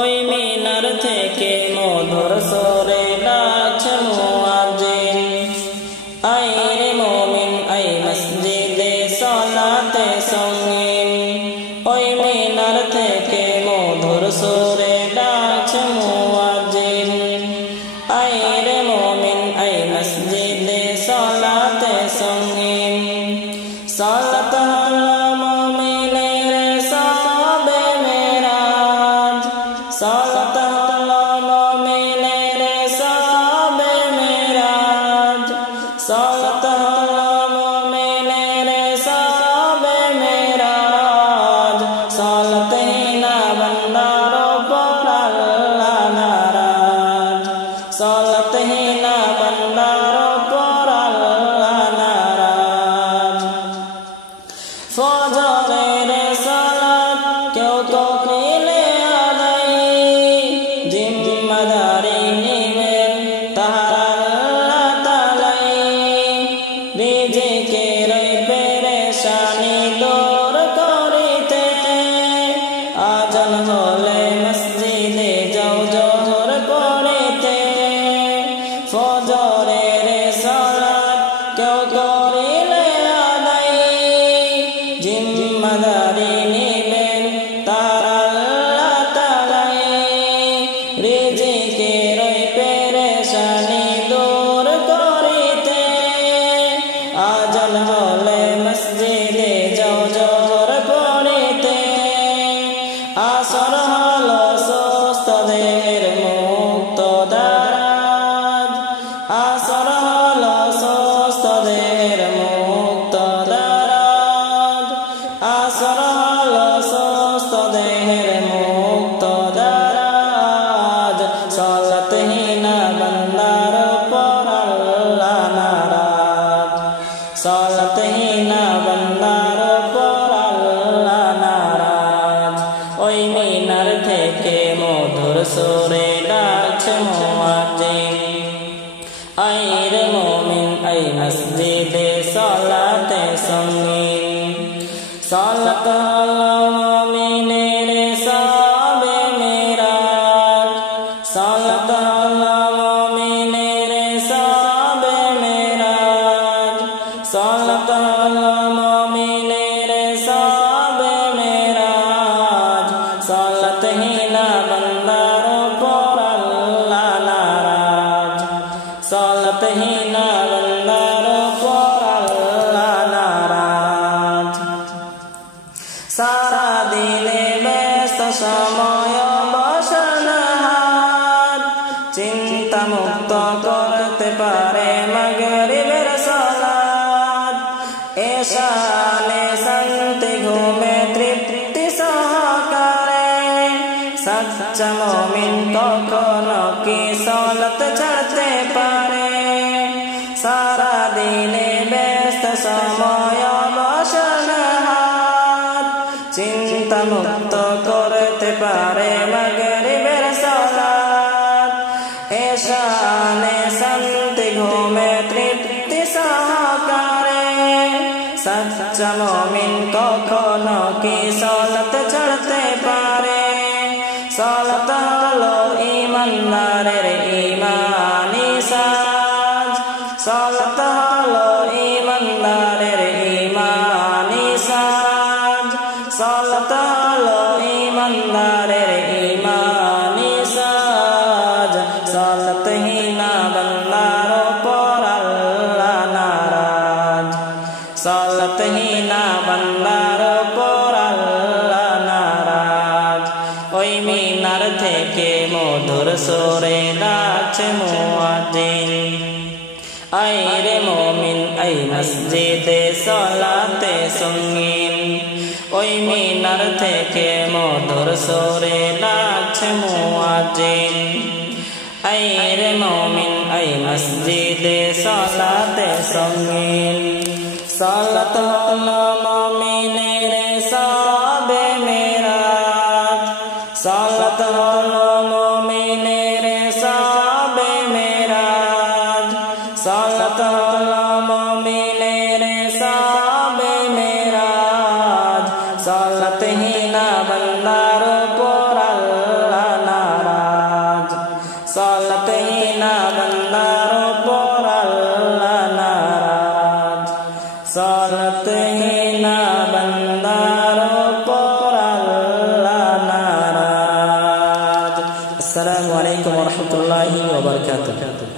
ওই মিনার থেকে মধুর সুরে ডাকছে মুয়াজ্জিন, আয় রে মুমিন আয় মসজিদে সালাতে সঙ্গীন। ওই মিনার থেকে মধুর সুরে ডাকছে মুয়াজ্জিন, আয় রে মুমিন আয় মসজিদে সালাতে সঙ্গীন। সালাত হলো মুমিনের সাবে মেরাজ, সালাত হলো মুমিনের সাবে মেরাজ, সালাত হলো মুমিনের সাবে মেরাজ। সালাত না বান্দার উপর আল্লাহ নারাজ, সালাত না বান্দার উপর আল্লাহ নারাজ। ফজরের সালাত কেউ করিলে আদায়, জিম্মাদারি নিবেন তাহার আল্লাহ তাআলাই। রিজিকের পেরেশানি দূর করিতে, আজান হলে মসজিদে যাও জোহর পড়িতে। ফজরের সালাত কেউ করিলে আদায়, জিম্মাদারি নিবেন তার আল্লাহ তাআলাই। রিজিকের পেরেশানি দূর করিতে, আজান হলে মসজিদে যাও জোহর পড়িতে। আসর হলো সুস্থ দেহের মুক্ত দারাজ, আসর হলো সুস্থ দেহের মুক্ত দারাজ, আসর হলো সুস্থ দেহের মুক্ত দারাজ। সালাত না বান্দার উপর আল্লাহ নারাজ, সালাত না বান্দার উপর আল্লাহ নারাজ। ওই মিনার থেকে মধুর সুরে ডাকছে মুয়াজ্জিন, আয় রে মুমিন আয় মসজিদে সালাতে সঙ্গীন। সালাত হলো মুমিনের সাবে মেরাজ, সালাত হলো মুমিনের সাবে মেরাজ, সালাত হলো মুমিনের সাবে মেরাজ। সালাত না বান্দার উপর আল্লাহ নারাজ, সালাত না বান্দার উপর আল্লাহ নারাজ। সারা দিনে ব্যস্ত সময় বসন হাত, চিন্তা মুক্ত করতে পারে মাগরিবের সালাত। এশানে শান্তি ঘুমে তৃপ্তি সহকারে, সচ্চা মুমিন কখনো কি সালাত ছাড়তে পারে। সারা দিনে ব্যস্ত সময় বসন হাত, চিন্তা মুক্ত করতে পারে মাগরিবের সালাত। এশানে শান্তি ঘুমে তৃপ্তি সহকারে, সচ্চা মুমিন কখনো কি সালাত ছাড়তে পারে। সালাত হলো ঈমানদারের ঈমানি সাজ, সালাত হলো ঈমানদারের ঈমানি সাজ, সালাত হলো ঈমানদারের ঈমানি সাজ। সালাত না বান্দার উপর আল্লাহ নারাজ, সালাত না বান্দার উপর আল্লাহ নারাজ। ওই মিনার থেকে মধুর সুরে ডাকছে মুয়াজ্জিন, আয় রে মুমিন আয় মসজিদে সালাতে সঙ্গীন। ওই মিনার থেকে মধুর সুরে ডাকছে মুয়াজ্জিন, আয় রে মুমিন আয় মসজিদে সালাতে সঙ্গীন। সালাত হলো মুমিনের সাবে মেরাজ, সালাত হলো মুমিনের সাবে মেরাজ, সালাত হলো মুমিনের সাবে মেরাজ। সালাতহীনা বান্দার উপর আল্লাহ নারাজ সালাতহীনা বান্দার উপর আল্লাহ নারাজ সালাতহীনা বান্দার উপর আল্লাহ নারাজ। আসসালামু আলাইকুম ওয়া রাহমাতুল্লাহি ওয়া বারাকাতুহু।